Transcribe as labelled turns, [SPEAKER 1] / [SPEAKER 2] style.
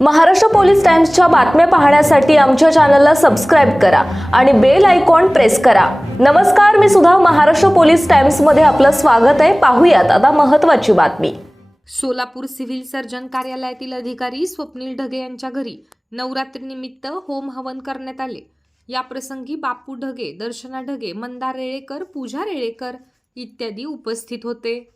[SPEAKER 1] Maharashtra police टाइम्सच्या बातम्या पाहण्यासाठी आमच्या चॅनलला सबस्क्राईब करा आणि बेल आयकॉन प्रेस करा. नमस्कार मी सुद्धा महाराष्ट्र पोलीस टाइम्समध्ये आपलं स्वागत आहे. पाहूयात आता महत्त्वाची बातमी.
[SPEAKER 2] सोलापूर सिव्हिल सर्जन कार्यालयातील अधिकारी स्वप्नील ढगे यांच्या घरी नवरात्रीनिमित्त होम हवन करण्यात आले. या प्रसंगी बापू ढगे दर्शना ढगे मंदार रेळेकर पूजा रेळेकर इत्यादी उपस्थित होते.